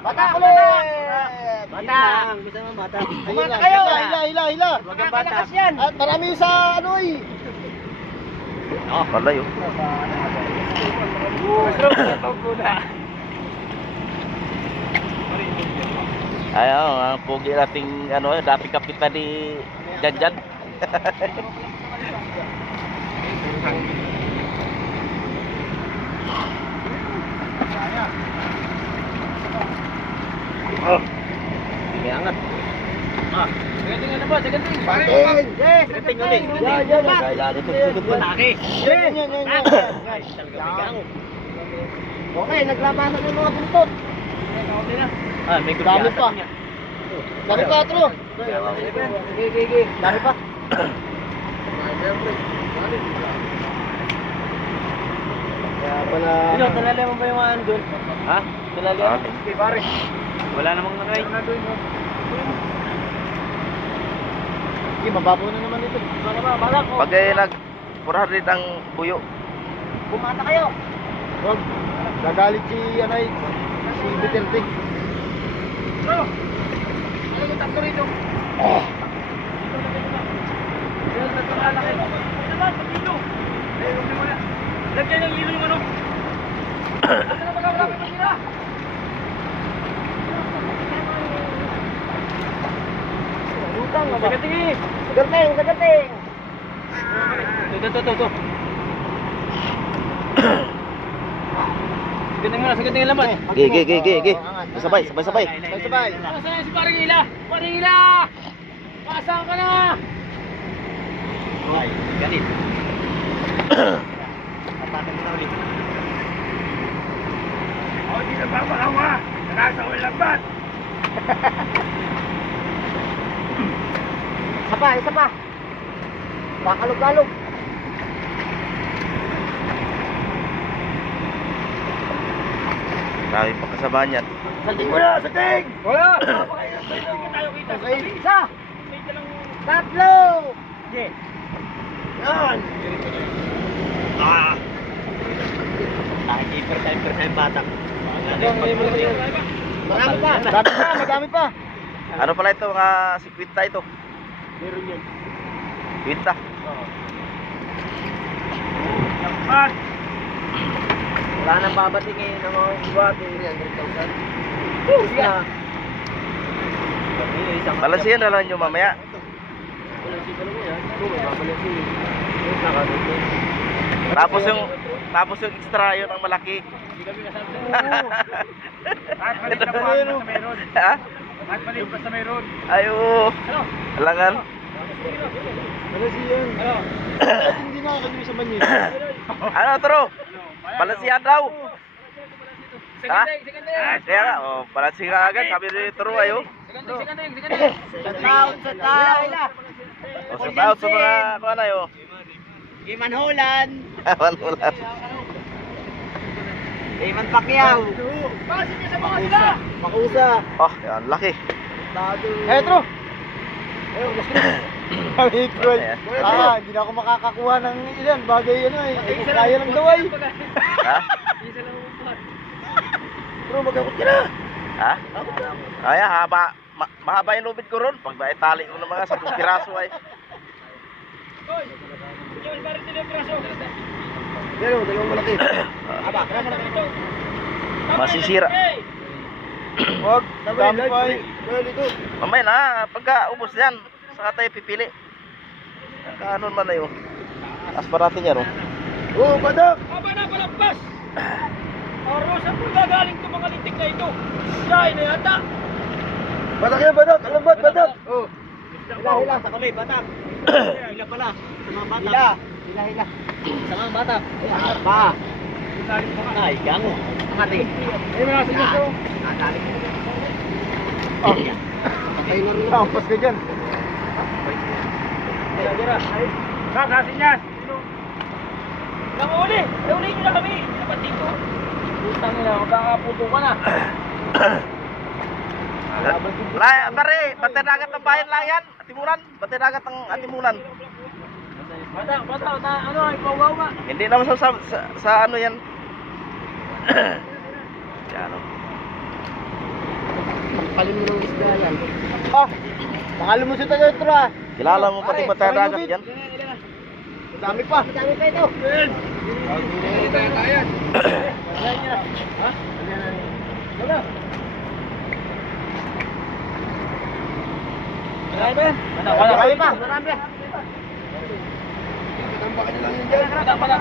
Bata ulit! Bata! Bisa naman bata. Kumata kayo! Hila! Huwag ang bata. At marami yung sa ano eh. Oh, pala yun. Ayaw, ang pugi nating ano, dating kapitan ni Janjan. Oh, may angat. Seganting ano ba? Seganting. Patin! Yes! Seganting ulit. Yan! Kaya dito sugod mo. Laki. Yan! Guys, talaga bigang. Okay, naglabanan ng mga buntot. Ah, may Dami pa. niya. Dami pa, Tro. Dami pa. Kaya pala... Ano, tinali mo ba yung ano doon? Ha? Tinali mo? Okay, pare. Wala namang nakay. Sige, mababaw na naman ito. Baka ba? Balak ko. Pag nag-400 ang buyo. Bumata kayo. Huwag. Gagalit si Anay. Si Duterte. Bro! Ano yung tatlo rito? Oh. Lagyan ng lilo yung ano. Ano na magkakalapit mo sila? Lutang nga ba? Sagating eh! Sagating! Ito. Sagating muna, sagating ang laman. Gi. Sabay. Sabay. Nasaan si Paring Ila? Paring Ila! Pasang ka na! Ay, ganit. Tapakan mo na ulit. O, di na papakawa. Nakasa ko lambat. Isa pa. Pakalog-kalog. Dami pa kasabahan yan. Sating mo na, sating! Wala! Okay, isa! Tatlo! Sige. Yan! Keeper time batak. Madami pa! Ano pala ito, mga si Quinta ito? Meron yan. Quinta. Lambat. Wala nang babatingin ng mga buwat. 300,000. Oh, yeah. Balansiyan na lang nyo mamaya. Tapos yung extra yun ang malaki. At balik na po sa meron. Ha? At balik pa sa meron. Ayo. Alangan. Balansiyan. Kasi hindi na ako kayo sa banyo. Ano, Tro? Balansiyan daw. Ha? Kaya nga, oh, balansi ka agad. Sabi ni Tro, ayo. Seganting. Sa taon. O, sa tao, sa mga, kung ano yun. Imanhulan. Manulan. Iman Pacquiao. Pasok niya sa mga sila! Makusa. Oh, yan, laki. Petro. Ayun, gusto mo. Petro. Ayan. Hindi na ako makakakuha ng ilan. Bagay ano eh. Kaya lang daw ay. Ha? Bro, magkakot ka na. Ha? Ay, mahaba yung lubid ko ron. Pag naitali ko ng mga 10 piraso ay. Pero, dalawang malaki. Masisira. Huwag. Dampay. Mamaya na, pagka ubos yan, saka tayo pipili. Kaanon man na yun. Asparate niya ron. Oh, badak. Aba na palagpas! Aros, saan po gagaling itong mga lintik na ito? Siya, na yata! Badak yan, badak. Alambat, badak. Oh. Hila, sa kami, batak! Hila pala, sa mga batak! Hila. Sa mga batak! Pa. Ay, gango! Mati! Ay, mga sa gusto. Nakalik! Oh. Patay na rin. Ampas ka dyan. Kakasin yan. Nanguli! Nanguli nyo na kami! Pinapating ko! Putang nila, magkakaputo ka na! Pare, Batiragat ng bayan lang yan. Atimulan. Batiragat ng Atimulan. Bata, ano, ipawaw ka! Hindi naman sa ano yan. Yan. Napakalim mo ng isda yan. Ah, pakalim mo sa tayo, Tro, ah. Kilala mo pati batang dagat yan? Madami pa. Madami pa ito. Wala. Marami pa. Marami pa. Wala.